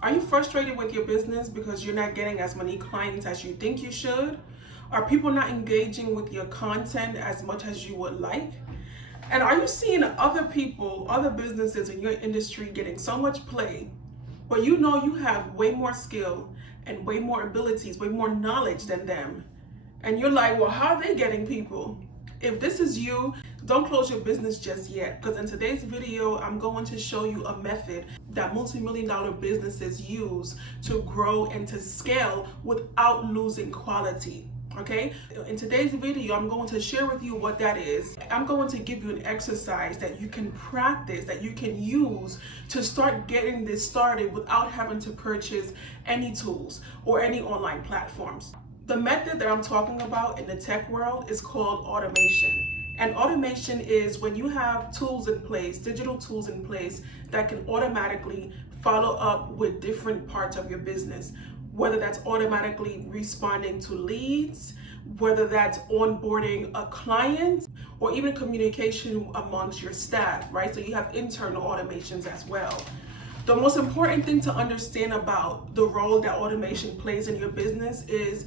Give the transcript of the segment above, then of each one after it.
Are you frustrated with your business because you're not getting as many clients as you think you should? Are people not engaging with your content as much as you would like? And are you seeing other people, other businesses in your industry getting so much play, but you know you have way more skill and way more abilities, way more knowledge than them? And you're like, well, how are they getting people? If this is you, don't close your business just yet, because in today's video, I'm going to show you a method that multi-million-dollar businesses use to grow and to scale without losing quality. Okay, in today's video, I'm going to share with you what that is. I'm going to give you an exercise that you can practice, that you can use to start getting this started without having to purchase any tools or any online platforms. The method that I'm talking about in the tech world is called automation. And automation is when you have tools in place, digital tools in place that can automatically follow up with different parts of your business. Whether that's automatically responding to leads, whether that's onboarding a client, or even communication amongst your staff, right? So you have internal automations as well. The most important thing to understand about the role that automation plays in your business is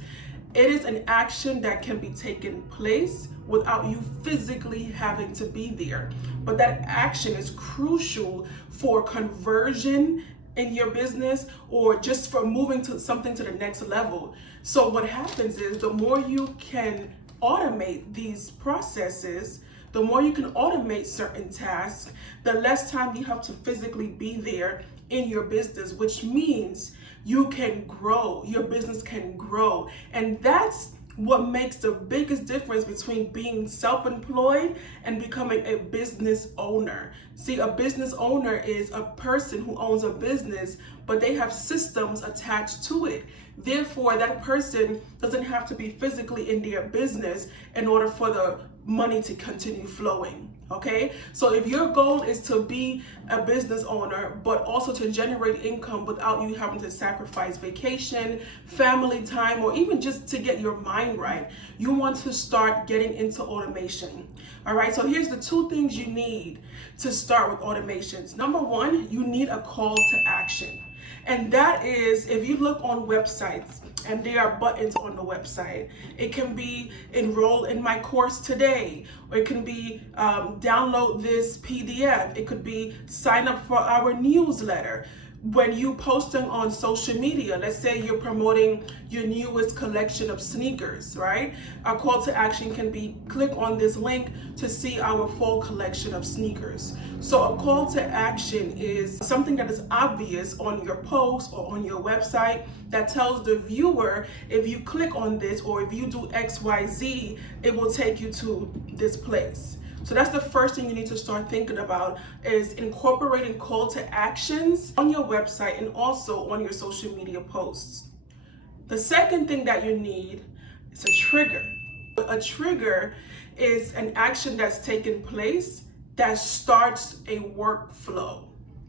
it is an action that can be taken place without you physically having to be there. But that action is crucial for conversion in your business or just for moving to something to the next level. So what happens is the more you can automate these processes, the more you can automate certain tasks, the less time you have to physically be there in your business, which means you can grow, your business can grow. And that's what makes the biggest difference between being self-employed and becoming a business owner. See, a business owner is a person who owns a business, but they have systems attached to it. Therefore, that person doesn't have to be physically in their business in order for the money to continue flowing. Okay, so if your goal is to be a business owner, but also to generate income without you having to sacrifice vacation, family time, or even just to get your mind right, you want to start getting into automation. All right, so here's the two things you need to start with automations. Number one, you need a call to action. And that is, if you look on websites and there are buttons on the website, it can be enroll in my course today, or it can be download this PDF. It could be sign up for our newsletter. When you posting on social media, let's say you're promoting your newest collection of sneakers, right? Our call to action can be click on this link to see our full collection of sneakers. So a call to action is something that is obvious on your post or on your website that tells the viewer, if you click on this or if you do XYZ, it will take you to this place. So that's the first thing you need to start thinking about, is incorporating call to actions on your website and also on your social media posts. The second thing that you need is a trigger. A trigger is an action that's taken place that starts a workflow.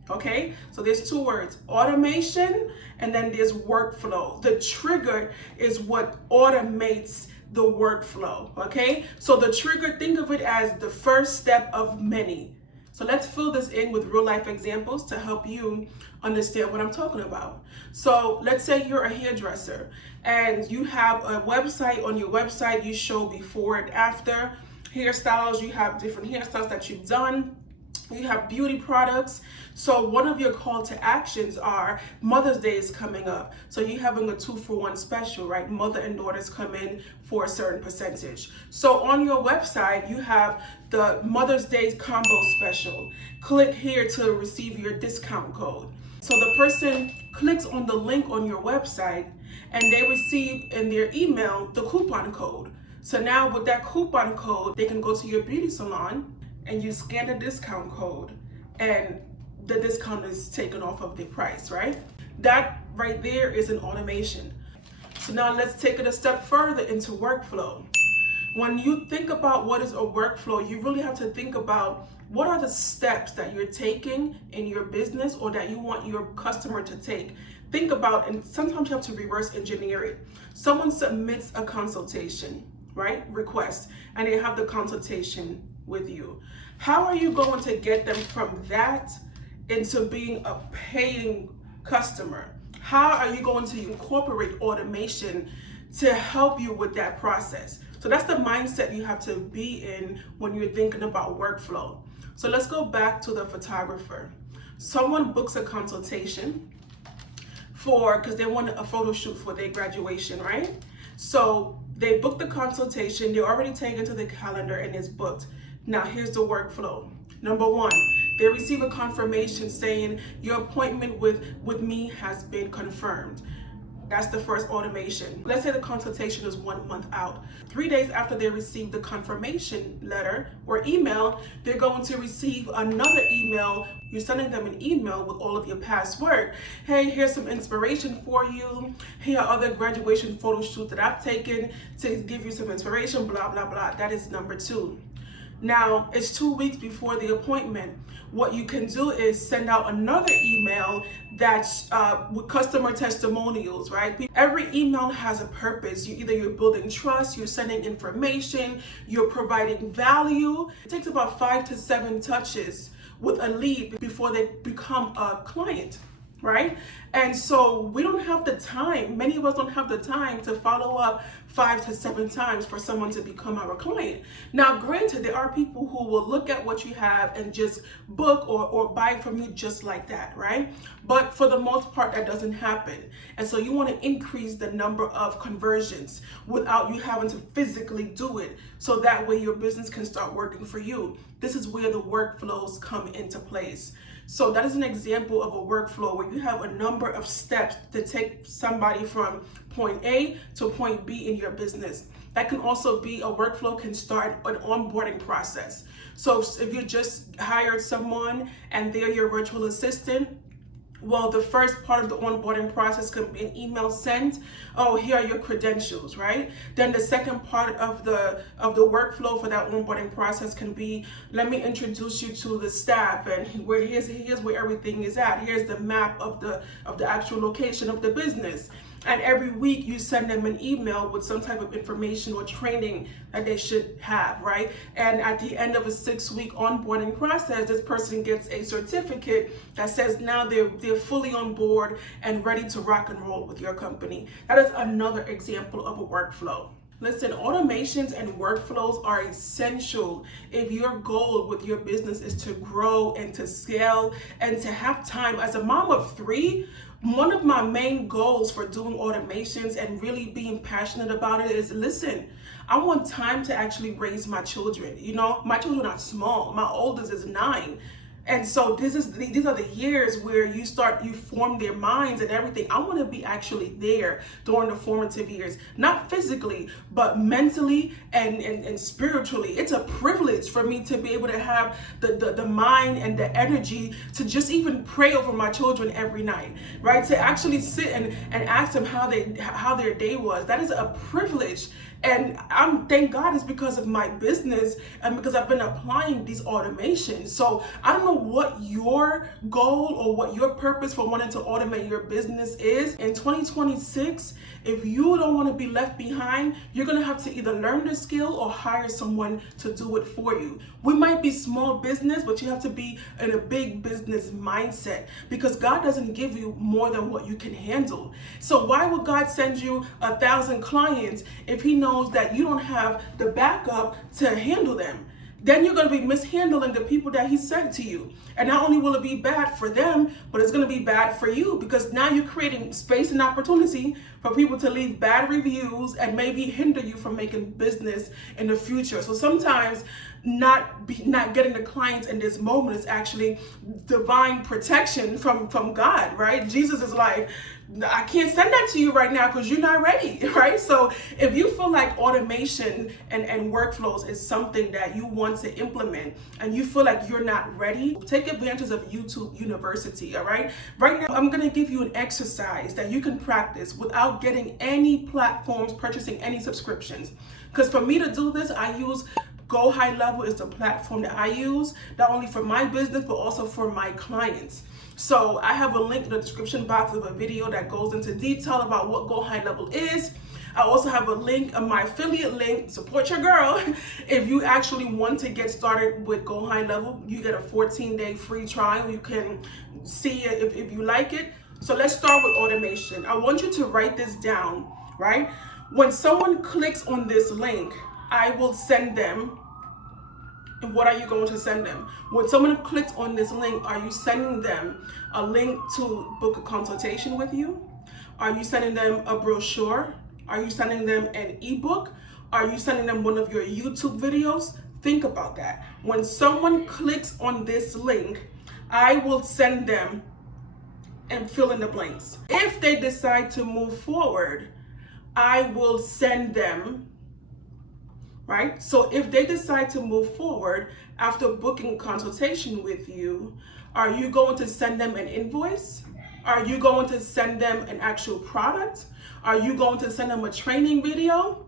Okay, so there's two words, automation, and then there's workflow. The trigger is what automates the workflow. Okay, so the trigger, think of it as the first step of many. So let's fill this in with real life examples to help you understand what I'm talking about. So let's say you're a hairdresser and you have a website. On your website you show before and after hairstyles. You have different hairstyles that you've done. You have beauty products. So one of your call to actions are Mother's Day is coming up. So you're having a 2-for-1 special, right? Mother and daughters come in for a certain percentage. So on your website, you have the Mother's Day combo special. Click here to receive your discount code. So the person clicks on the link on your website and they receive in their email the coupon code. So now with that coupon code, they can go to your beauty salon and you scan the discount code and the discount is taken off of the price, right? That right there is an automation. So now let's take it a step further into workflow. When you think about what is a workflow, you really have to think about what are the steps that you're taking in your business or that you want your customer to take. Think about, and sometimes you have to reverse engineer it. Someone submits a consultation, right? Request, and they have the consultation with you. How are you going to get them from that into being a paying customer? How are you going to incorporate automation to help you with that process? So that's the mindset you have to be in when you're thinking about workflow. So let's go back to the photographer. Someone books a consultation because they want a photo shoot for their graduation, right? So they book the consultation, they're already taken to the calendar and it's booked. Now here's the workflow. Number one, they receive a confirmation saying your appointment with me has been confirmed. That's the first automation. Let's say the consultation is 1 month out. 3 days after they receive the confirmation letter or email, they're going to receive another email. You're sending them an email with all of your past work. Hey, here's some inspiration for you. Here are other graduation photo shoots that I've taken to give you some inspiration, blah, blah, blah. That is number two. Now, it's 2 weeks before the appointment. What you can do is send out another email that's with customer testimonials, right? Every email has a purpose. You're building trust, you're sending information, you're providing value. It takes about 5 to 7 touches with a lead before they become a client, right? And so we don't have the time. Many of us don't have the time to follow up 5 to 7 times for someone to become our client. Now, granted, there are people who will look at what you have and just book or buy from you just like that, right? But for the most part, that doesn't happen. And so you want to increase the number of conversions without you having to physically do it. So that way your business can start working for you. This is where the workflows come into place. So that is an example of a workflow where you have a number of steps to take somebody from point A to point B in your business. That can also be a workflow, can start an onboarding process. So if you just hired someone and they're your virtual assistant, well, the first part of the onboarding process can be an email sent. Oh, here are your credentials, right? Then the second part of the workflow for that onboarding process can be, let me introduce you to the staff, and here's where everything is at. Here's the map of the actual location of the business. And every week you send them an email with some type of information or training that they should have, right? And at the end of a 6-week onboarding process, this person gets a certificate that says now they're fully on board and ready to rock and roll with your company. That is another example of a workflow. Listen, automations and workflows are essential if your goal with your business is to grow and to scale and to have time. As a mom of 3, one of my main goals for doing automations and really being passionate about it is, listen, I want time to actually raise my children. You know, my children are small. My oldest is 9. And so these are the years where you form their minds and everything. I want to be actually there during the formative years, not physically, but mentally and spiritually. It's a privilege for me to be able to have the mind and the energy to just even pray over my children every night, right? To actually sit and ask them how their day was. That is a privilege. And thank God it's because of my business and because I've been applying these automations. So I don't know what your goal or what your purpose for wanting to automate your business is. In 2026, if you don't want to be left behind, you're going to have to either learn the skill or hire someone to do it for you. We might be small business, but you have to be in a big business mindset because God doesn't give you more than what you can handle. So why would God send you 1,000 clients if He knows that you don't have the backup to handle them? Then you're going to be mishandling the people that He sent to you. And not only will it be bad for them, but it's going to be bad for you because now you're creating space and opportunity for people to leave bad reviews and maybe hinder you from making business in the future. So sometimes not getting the clients in this moment is actually divine protection from God, right? Jesus is like, I can't send that to you right now because you're not ready, right? So if you feel like automation and workflows is something that you want to implement and you feel like you're not ready, take advantage of YouTube University, all right? Right now, I'm going to give you an exercise that you can practice without getting any platforms, purchasing any subscriptions. Because for me to do this, I use Go High Level is the platform that I use, not only for my business, but also for my clients. So I have a link in the description box of a video that goes into detail about what Go High Level is. I also have a link on my affiliate link, support your girl. If you actually want to get started with Go High Level, you get a 14-day free trial. You can see it if you like it. So let's start with automation. I want you to write this down, right? When someone clicks on this link, I will send them. And what are you going to send them? When someone clicks on this link, are you sending them a link to book a consultation with you? Are you sending them a brochure? Are you sending them an ebook? Are you sending them one of your YouTube videos? Think about that. When someone clicks on this link, I will send them, and fill in the blanks. If they decide to move forward, I will send them, right? So if they decide to move forward after booking a consultation with you, are you going to send them an invoice? Are you going to send them an actual product? Are you going to send them a training video?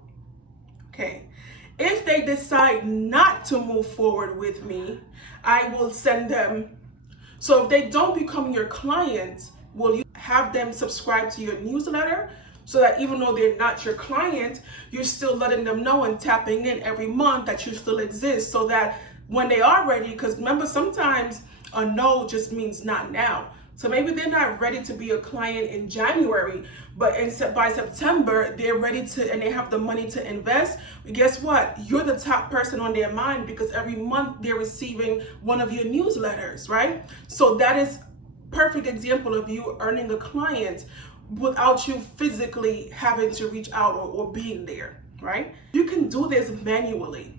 Okay. If they decide not to move forward with me, I will send them. So if they don't become your client, will you have them subscribe to your newsletter so that even though they're not your client, you're still letting them know and tapping in every month that you still exist, so that when they are ready, because remember, sometimes a no just means not now. So maybe they're not ready to be a client in January, but by September, they're ready to, and they have the money to invest. But guess what? You're the top person on their mind, because every month they're receiving one of your newsletters, right? So that is perfect example of you earning a client without you physically having to reach out or being there, right? You can do this manually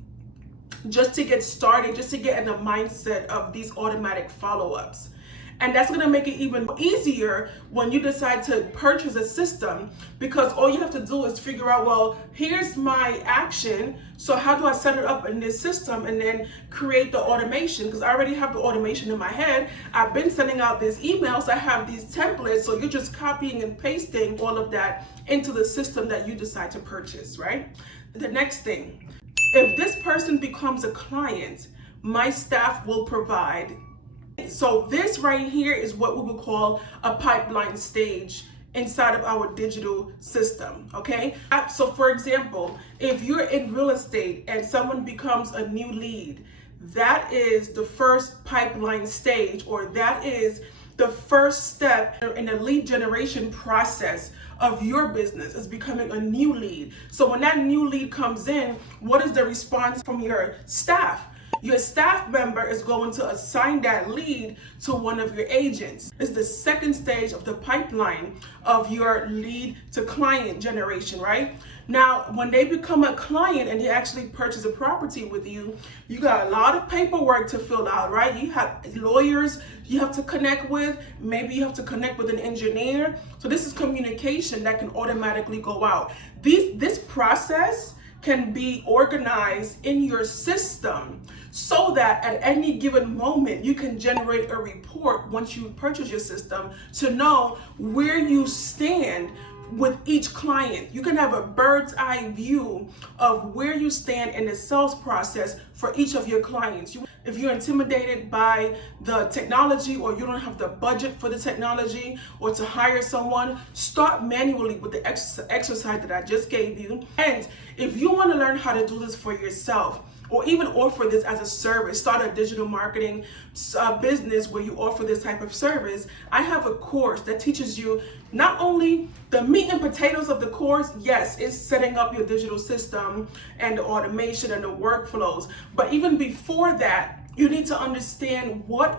just to get started, just to get in the mindset of these automatic follow-ups. And that's going to make it even easier when you decide to purchase a system, because all you have to do is figure out, well, here's my action. So how do I set it up in this system, and then create the automation? Because I already have the automation in my head. I've been sending out these emails. I have these templates. So you're just copying and pasting all of that into the system that you decide to purchase, right? The next thing, if this person becomes a client, my staff will provide. So this right here is what we would call a pipeline stage inside of our digital system, okay? So for example, if you're in real estate and someone becomes a new lead, that is the first pipeline stage, or that is the first step in the lead generation process of your business, is becoming a new lead. So when that new lead comes in, what is the response from your staff? Your staff member is going to assign that lead to one of your agents. It's the second stage of the pipeline of your lead to client generation, right? Now, when they become a client and they actually purchase a property with you, you got a lot of paperwork to fill out, right? You have lawyers you have to connect with. Maybe you have to connect with an engineer. So this is communication that can automatically go out. This process can be organized in your system so that at any given moment you can generate a report once you purchase your system to know where you stand with each client. You can have a bird's eye view of where you stand in the sales process for each of your clients. If you're intimidated by the technology, or you don't have the budget for the technology or to hire someone, start manually with the exercise that I just gave you. And if you want to learn how to do this for yourself, or even offer this as a service, start a digital marketing business where you offer this type of service, I have a course that teaches you not only the meat and potatoes of the course. Yes, it's setting up your digital system and the automation and the workflows, but even before that, you need to understand what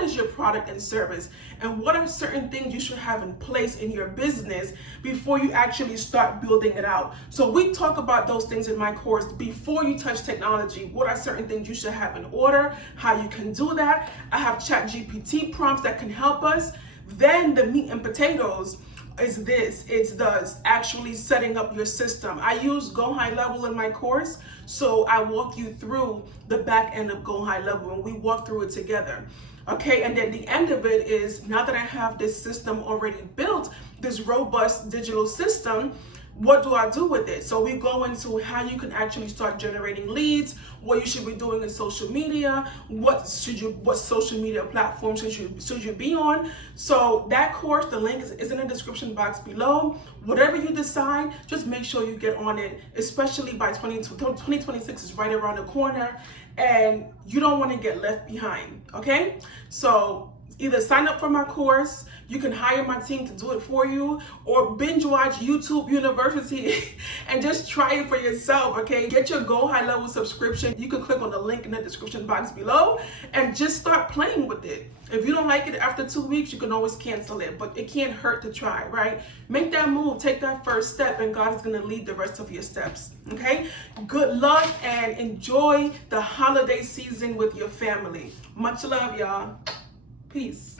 is your product and service, and what are certain things you should have in place in your business before you actually start building it out. So we talk about those things in my course. Before you touch technology, what are certain things you should have in order, how you can do that. I have ChatGPT prompts that can help us. Then the meat and potatoes is this. It's the actually setting up your system. I use Go High Level in my course, so I walk you through the back end of Go High Level, and we walk through it together. Okay, and then the end of it is, now that I have this system already built, this robust digital system, what do I do with it? So we go into how you can actually start generating leads, what you should be doing in social media, what social media platforms should you be on. So that course, the link is in the description box below. Whatever you decide, just make sure you get on it, especially by 2026 is right around the corner, and you don't want to get left behind, okay? So Either sign up for my course, you can hire my team to do it for you, or binge watch YouTube University and just try it for yourself, okay? Get your Go High Level subscription. You can click on the link in the description box below and just start playing with it. If you don't like it after 2 weeks, you can always cancel it, but it can't hurt to try, right? Make that move, take that first step, and God is gonna lead the rest of your steps, okay? Good luck and enjoy the holiday season with your family. Much love, y'all. Peace.